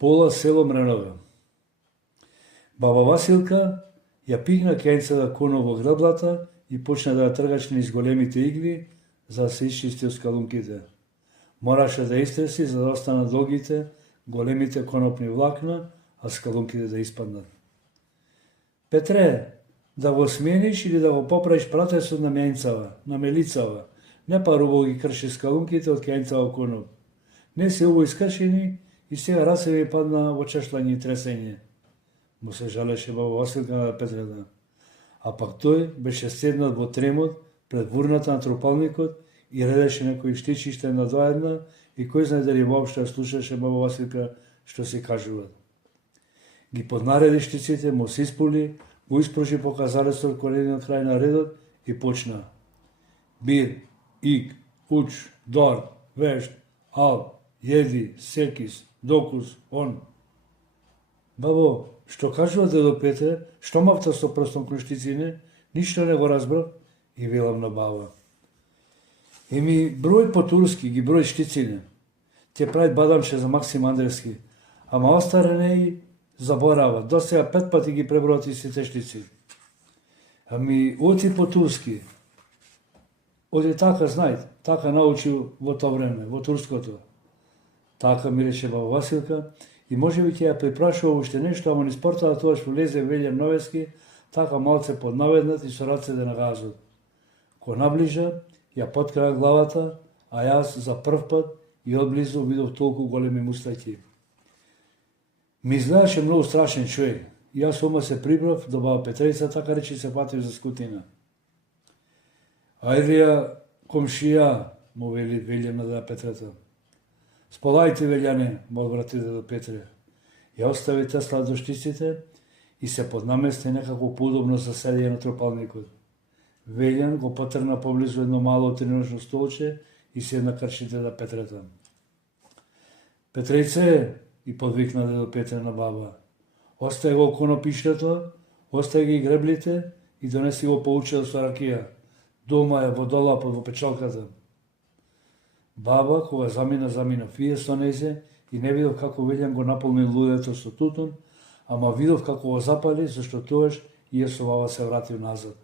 Пола село Мренова. Баба Василка ја пигна кејнцата коно во граблата и почна да ја тргачне из големите игли за да се исчисти од скалунките. Мораше да истреси за да останат долгите, големите конопни влакна, а скалунките да испаднат. Петре, да го смениш или да го поправиш пратесот на мејнцава, на мелицава, не парубо ги крши скалунките од кејнцава коноп. Не се убо искршени и сега раце ми падна во чешлање и тресење. Му се жалеше баба Василка на Петреда. А пак тој беше седнат во тремот пред вурната на трупалникот и редеше некои штичиште една до една и кој знае дали воопшто слушаше баба Василка што се кажуваат. Ги поднареди штиците, му се испули, го испружи по казалецот колениот крај на редот и почна. Бир, ик, уч, дор, вешт, ал, једи, секис, докус, он. Бабо, што кажува дедо Петре, што мавта со прстом кон штиците, ништо не го разбрав и велам на баба. Еми, број по турски, ги број штиците. Те прави бадамче за Максим Андрески, ама остаренеи заборава. До сега 5 пати ги преброат и сите штици. Ами, оти по турски. Оди така, знајте, така научил во тоа време, во турското. Така ми рече баба Василка и може би ќе ја припрашува уште нешто, ама низ портала тоаш влезе Велјан Новески, така малце поднаведнат и со рацете на газот. Ко наближа, ја поткраја главата, а јас за прв пат и одблизу видов толку големи мустаки. Ми изгледаше многу страшен човек. И јас ома се прибрав до баба Петрица, така речи се патив за скутина. Ајдија, комшија, му вели Велјан на да Петрата. Сполајте, Велјане, му одврати до Петре. Ја остави Тесла до штиците и се поднамести некако поудобно за седење на трупалникот. Велјан го потргна поблизу едно мало треножно столче и седна кршите на Петрата. Петрице, и подвикна до Петре на баба. Остај го конопиштето, остај ги греблите и донеси го поучено со ракија. Дома е во долапот во печалката. Баба, кога замина фие со незе и не видов како Велјан го наполни луѓето со тутун, ама видов како го запали, зашто тоаш и со баба се вратил назад.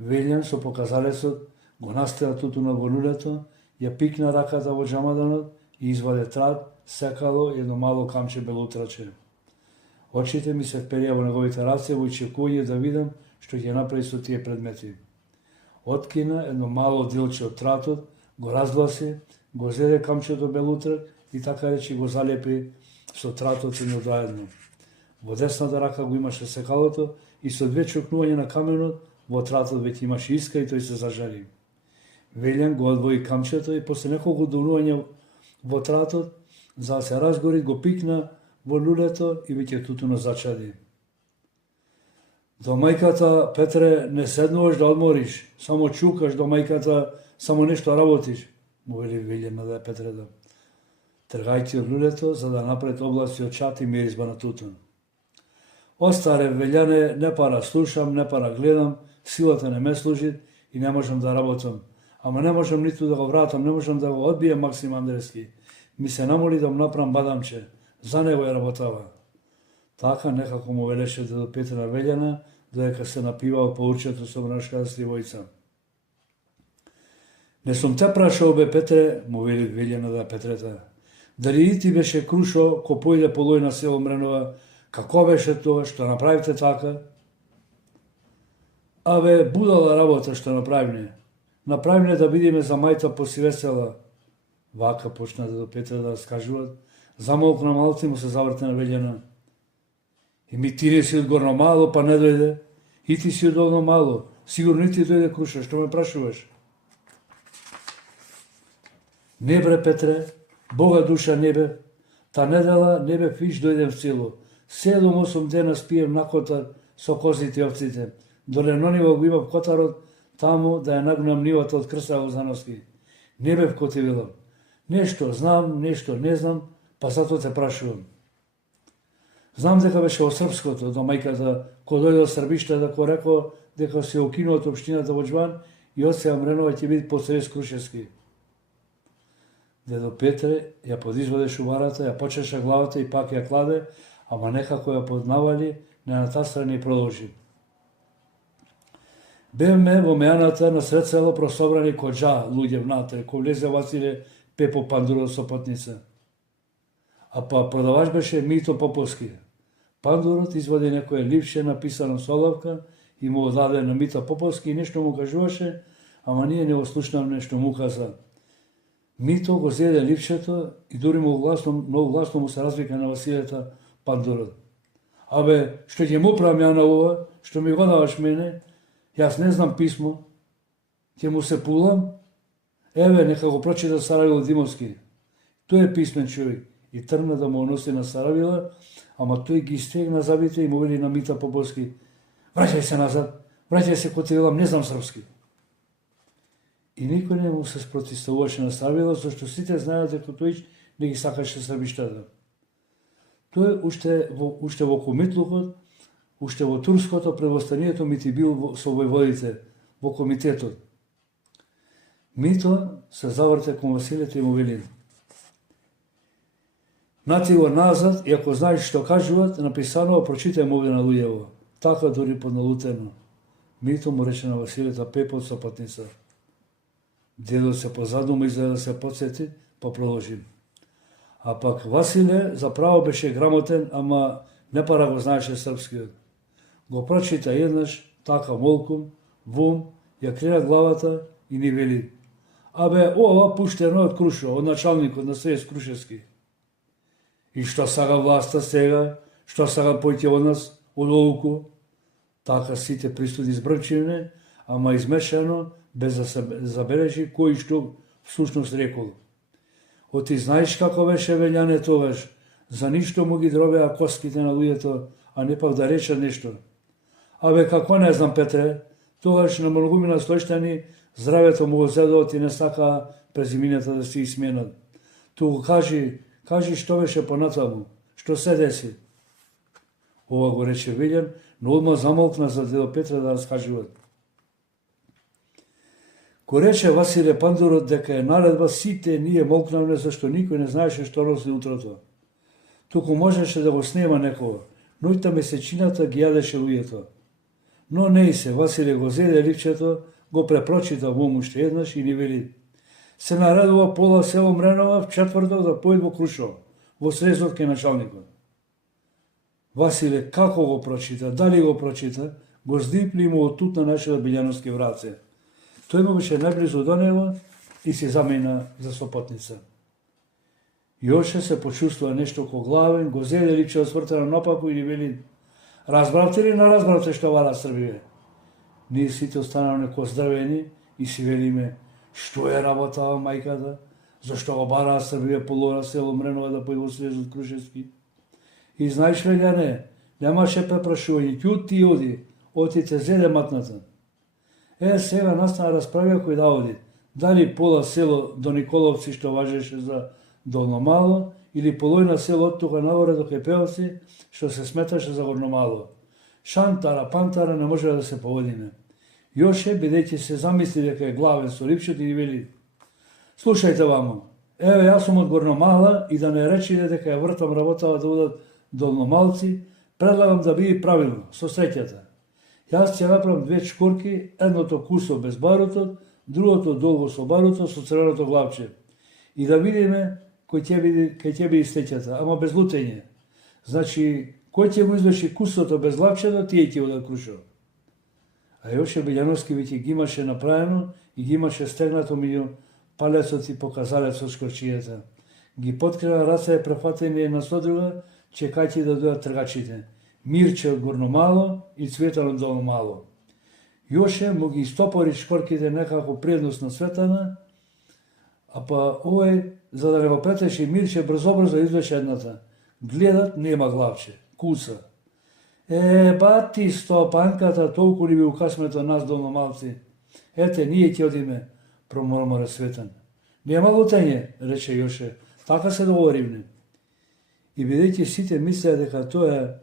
Велјан со показалецот го настела тутунот во луѓето, ја пикна раката во џамаданот и изваде трат, секало едно мало камче белутраче. Очите ми се вперија во неговите раце во очекување да видам што ќе направи со тие предмети. Откина едно мало делче од тратот, го разгласи, го зеде камчето белутрак и така речи го залепи со тратот едно заедно. Во десната рака го имаше секалото и со две чукнување на каменот во тратот веќе имаше иска и тој се зажари. Велјан го одвои камчето и после неколку дунувања во тратот, за да се разгори, го пикна во лулето и веќе тутуно зачади. До мајката, Петре, не седнуваш да одмориш, само чукаш до мајката, само нешто работиш, му вели Велјан на Петреда. Тргајќи од лулето, за да напред области од чат и миризба на тутун. Остаре, Велјане, не пара слушам, не пара гледам, силата не ме служи и не можам да работам. Ама не можам ниту да го вратам, не можам да го одбием Максим Андрески. Ми се намоли да му направам бадамче, за него ја работава. Така некако му велеше до Петра на Велјана, додека се напивал по урчето со браншката сливојца. Не сум те прашал, бе Петре, му вели Велјана да Петрета. Дали и ти беше крушо, ко појде по лој на село Мренова, како беше тоа, што направите така? Абе, будала работа што направиме. Направиме да бидеме за мајта посивесела. Вака почна до Петра да скажуваат. Замолкна малци, му се заврте на Велјана. И ми ти не си одгорно мало, па не дојде. И ти си одолно мало. Сигурно и ти дојде круша, што ме прашуваш? Не бре, Петре, Бога душа не бе. Та недела не бе фиш дојдем в село. 7-8 дена спием на котар со козите и овците. До Ленонива го имав котарот, таму да ја нагнам нивата од Крсаво заноски. Не бев ко ти велам. Нешто знам, нешто не знам, па затоа те прашувам. Знам дека беше во српското, до мајката, кој дојде од Србишта, да кој рекол дека се укинува општината во Џван и од сега Мренова ќе биде посред Крушевски. Дедо Петре ја подизваде шубарата, ја почеша главата и пак ја кладе, ама некако ја поднавали, не на таа страна и продолжи. Бевме во мејаната на сред село прособрани коџа луѓе внатре, кој влезе Василе Пепо Пандуров со патница. А па продавач беше Мито Поповски. Пандурот извади некое ливче написано со оловка и му даде на Мито Поповски и нешто му кажуваше, ама ние не ослушнавме што му каза. Мито го зеде ливчето и дури многу гласно му се развика на Василета Пандурот. Абе, што ќе му правам ја на ова, што ми го даваш мене, јас не знам писмо, ќе му се пулам, еве, нека го прочита Саравило Димовски. Тој е писмен човек и тргна да му носи на Саравила, ама тој ги стегна забите и му вели на Мита Поповски: враќај се назад, враќај се кој ти велам, не знам српски. И никој не му се спротивставуваше на Саравила, зашто сите знаат дека тој не ги сакаше србиштата. Тој уште во комитлукот, уште во турското превостанието Мити бил со војводите, во комитетот. Мито се заврте кон Василето и му вели: нати го назад, и ако знаеш што кажуваат, написано, прочитај му овде на луѓево. Така дури подналутено. Мито му рече на Василета Пепот со патница. Дедот се позадума изгледа да се подсети, па продолжи. А пак Василе заправо беше грамотен, ама не пара го знаеше српскиот. Го прочита еднаш, така молкум, вум, ја крена главата и ни вели: абе, ова пуштено од Крушо, од началникот на Срез Крушевски. И што сага власта сега, што сага појќе од нас, од Олуку? Така сите присуди збрчивне, ама измешано, без да се забележи кој што всушност рекол. Оти знаеш како беше Велјане тогаш, за ништо му ги дробеа коските на луѓето, а не пак да рече нешто. Абе, како не знам, Петре, тогаш на многумина стојштани здравето му го зедоот и не сака презимината да се изменат. Туку кажи што беше понатаму, што се деси. Ова го рече Вилјан, но одма замолкна за дедо Петре да раскажуваат. Ко рече Василе Пандурот дека е наредба, сите ние молкнавме зашто никој не знаеше што носи утрото. Туку можеше да го снема некого, ноќта месечината ги јадеше луѓето. Но не и се, Василе го зеде ливчето, го препрочита во уште еднаш и ни вели: се наредува пола село Мренова в четврток да појд во Крушо, во срезот кај началникот. Василе како го прочита, дали го прочита, го здипли му од тут на нашите билјановски враце. Тој му беше најблизу до него и се замена за сопатница. Јоше се почувствува нешто коглавен, го зеде личе свртено напаку и ни вели: разбравте ли на разбравте што вара Србија? Ние сите останавме коздравени и си велиме: што е работава мајката? Зашто го бараа Србија полора село Мренова да појде во Срезот Крушевски? И знаеш, Велјане, немаше препрашување, ќути и оди те зеде матната. Сега настана расправија кој да оди. Дали пола село до Николовци што важеше за Долно Мало, или полојна село од тука нагоре до Кепеовци што се сметаше за Горно Мало. Шантара, пантара не може да се поводиме. Јоше, бидејќи се замисли дека е главен со липчето и вели: слушајте вамо, еве јас сум од Горно Мала и да не речите дека ја вртам работава да одат Долномалци, предлагам да биде правилно, со среќата. Јас ќе направам две чкорки, едното кусо без барутот, другото долго со барутот со црвеното главче. И да видиме кој ќе биде стеќата, ама без лутење. Значи, кој ќе го изврши кусото без главчето, тие ќе одат Крушо. А Јоше Билјановски веќе ги имаше направено и ги имаше стегнато меѓу палецот и показалецот шкорчијата. Ги подкрила раце префатени на содруга, чекајќи да дојдат тргачите. Мирче од Горно Мало и Цветан од Долно Мало. Јоше му ги истопори шкорките некако предност на Цветана, а па овој, за да не го претеши Мирче, брзо извлече едната. Гледат, нема главче, куца. Бати Стопанката, толку ли би укасмето нас Долномалци. Ете, ние ќе одиме, промормора Цветан. Нема лутење, рече Јоше, така се договоривме. И бидејќи сите мислеа дека тоа е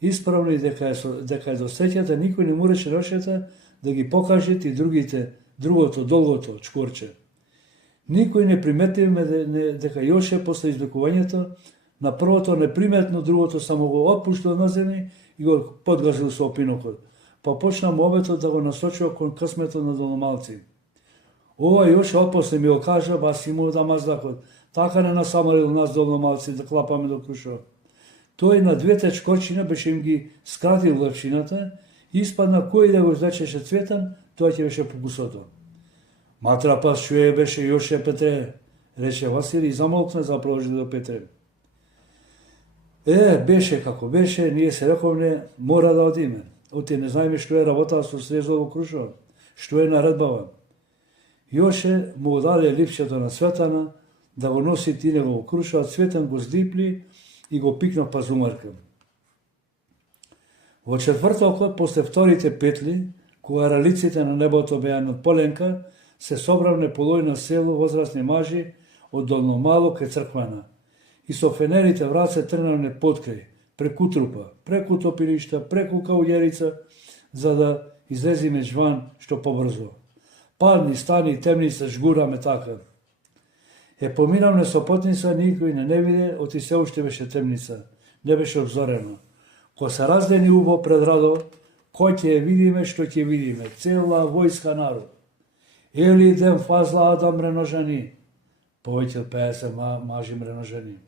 исправно и дека е до среќата, никој не му рече Јошета да ги покажат и другото, долгото чкорче. Никој не приметивме дека Јоше после извикувањето на првото неприметно, другото само го отпуштил на земја и го подгазил со опинокот. Па почна мобетот да го насочува кон късметот на долномалци. Ова Јоше отпосле ми го кажа, ба си му да маздакот. Така не насамарил нас долномалци да клапаме до крушо. Тој на двете чкорчина беше им ги скратил лавчината и испадна кој да го извлечеше Цветан, тоа ќе беше по кусото. Матра пас чуе беше Јоше Петре, рече Васили и замолкна за продолжи до Петре. Беше како беше, ние се рековне, мора да одиме. Оти не знаеме што е работа со срезово крушо, што е наредбава. Јоше му даде липчето на Цветана да го носи тинево крушо, а Цветан го здипли и го пикна пазумарка. Во четвртокот, после вторите петли, кога ралиците на небото беа над Поленка, се собравне полој на село возрастни мажи од Долномало кај црквана. И со фенерите врат се трнавне подкрај, преку трупа, преку топилишта, преку каулјерица, за да излезиме жван што побрзо. Падни, стани, темница, жгураме така. Поминавме со потница, никој не виде, оти се уште беше темница, не беше обзорено. Ко се раздени убо пред радо, кој ќе видиме, што ќе видиме, цела војска народ. Ели ден фазла Адам мреножани, повеќе од 50 мажи мреножани.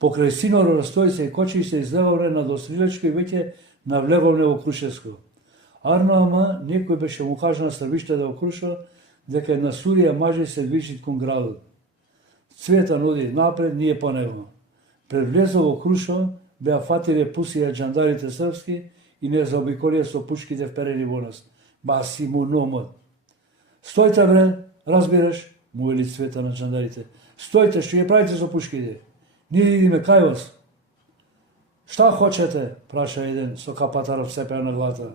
Покрај Синоро растојце и кочи се излевавне на Дострилечко и веќе навлеговне во Крушевско. Арно ама некој беше му кажа на срвиште да окрушо, дека една сурија мажи се движит кон градот. Цветан оди напред, ние по него. Пред влезо во крушо, беа фатиле пусија джандарите српски и не заобиколија со пушките вперени во нас. Ба си му номот. Стојте бре, разбираш, му вели Цветан на джандарите. Стојте, што ја правите со пушките? Ние идиме кај вас. Шта хочете? Праша еден со капатаров сепеа на глата.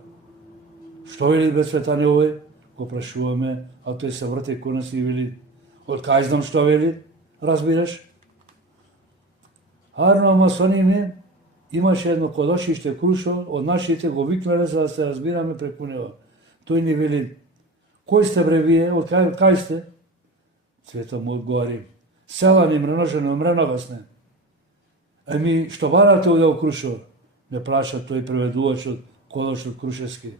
Што вели бе Цветане овој? Го прашуваме, а тој се врти кон нас и вели, од кај знам што вели? Разбираш? Арно ама со ними имаше едно кодошиште крушо, од нашите го викнале за да се разбираме преку него. Тој ни вели, кој сте бре вие, од кај сте? Цвето му одговори, селани мреножени, мреновасне. Еми, што барате овде во крушо? Ме праша тој преведувач од кодошот крушевски.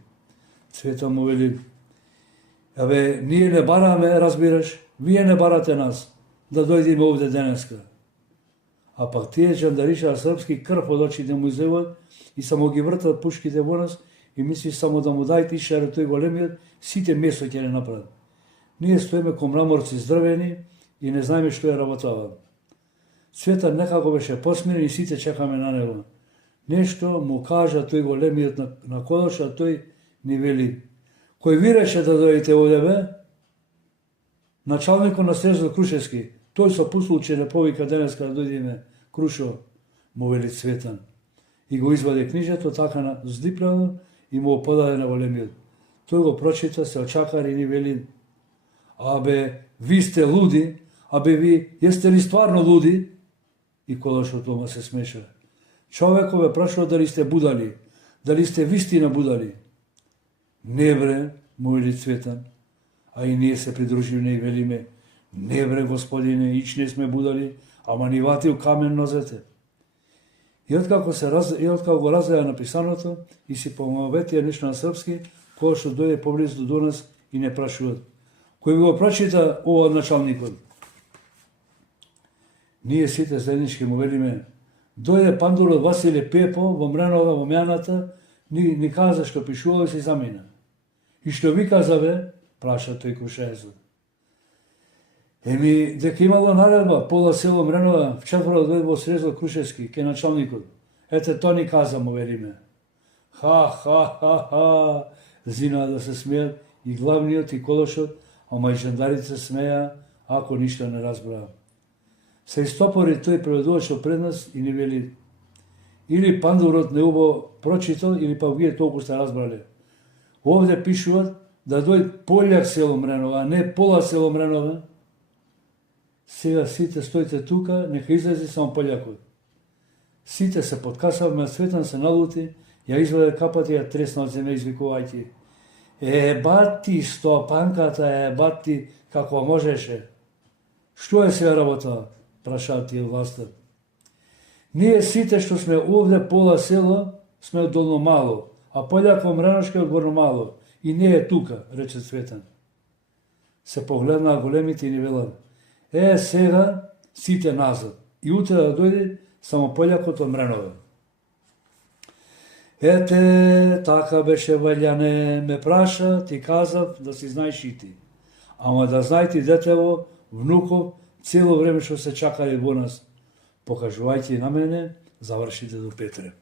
Цвето му вели, ние не бараме, разбираш, вие не барате нас, да дојдеме овде денеска. А пак тие джандариша српски крв од очите му излеват и само ги вртат пушките во нас и мисли само да му дајте ишаре тој големиот, сите месо ќе не направат. Ние стоиме кон мраморци здрвени и не знаеме што е работава. Цветан некако беше посмирен и сите чекаме на него. Нешто му кажа тој големиот на кодоша, тој ни вели, кој ви реше да дојдете овде бе? Началникот на срезот Крушевски, тој со послуче не повика денеска да дојдеме крушо, му вели Цветан. И го изваде книжето така на здипляно и му го подаде на големиот. Тој го прочита, се очакари и ни вели, абе, ви сте луди, абе ви, јесте ли стварно луди? И Кодошот ома се смеша. Човекот ве прашува дали сте будали, дали сте вистина будали. Не бре, му вели Цветан, а и ние се придруживме и велиме, не бре, господине, ич не сме будали, ама ни ватил камен нозете. И откако го разгледа написаното и си помоветија нешто на српски, Кодошот дојде поблизу до нас и не прашуваат. Кој го прочита ова од началникот? Ние сите заеднички му велиме, дојде пандурот Василе Пепо во Мренова, во Мјаната, ни каза што пишувал и се замина. И што ви каза бе? Праша тој Крушевецот. Еми, дека имало наредба, пола село Мренова, вчера дојде во срезот Крушевски, ке началникот. Ете, то ни каза, му велиме. Ха, зина да се смеат и главниот и Кодошот, ама и жандарите се смеа, ако ништо не разбраа. Се истопори тој преведувачот пред нас и ни вели, или пандурот не убаво прочитал, или па вие толку сте разбрале. Овде пишуваат да дојде пољак село Мренова, а не пола село Мренова. Сега сите стоите тука, нека излезе само пољакот. Сите се подкасавме, Цветан се налути, ја изваде капата и ја тресна од земја извикувајќи. Бати, стопанката, бати, како можеше. Што е сега работа? Прашаат тие власта. Ние сите што сме овде пола село сме од Долномало, а пољак во Мреношке од Горномало. И не е тука, рече Цветан. Се погледнаа големите и ни велат. Сега сите назад. И утре да дојде само пољакот од Мренове. Ете, така беше Валјане, ме праша, ти казав да си знаеш и ти. Ама да знаете детево, внуков, цело време што се чакали во нас, покажувајќи на мене, завршите до Петре.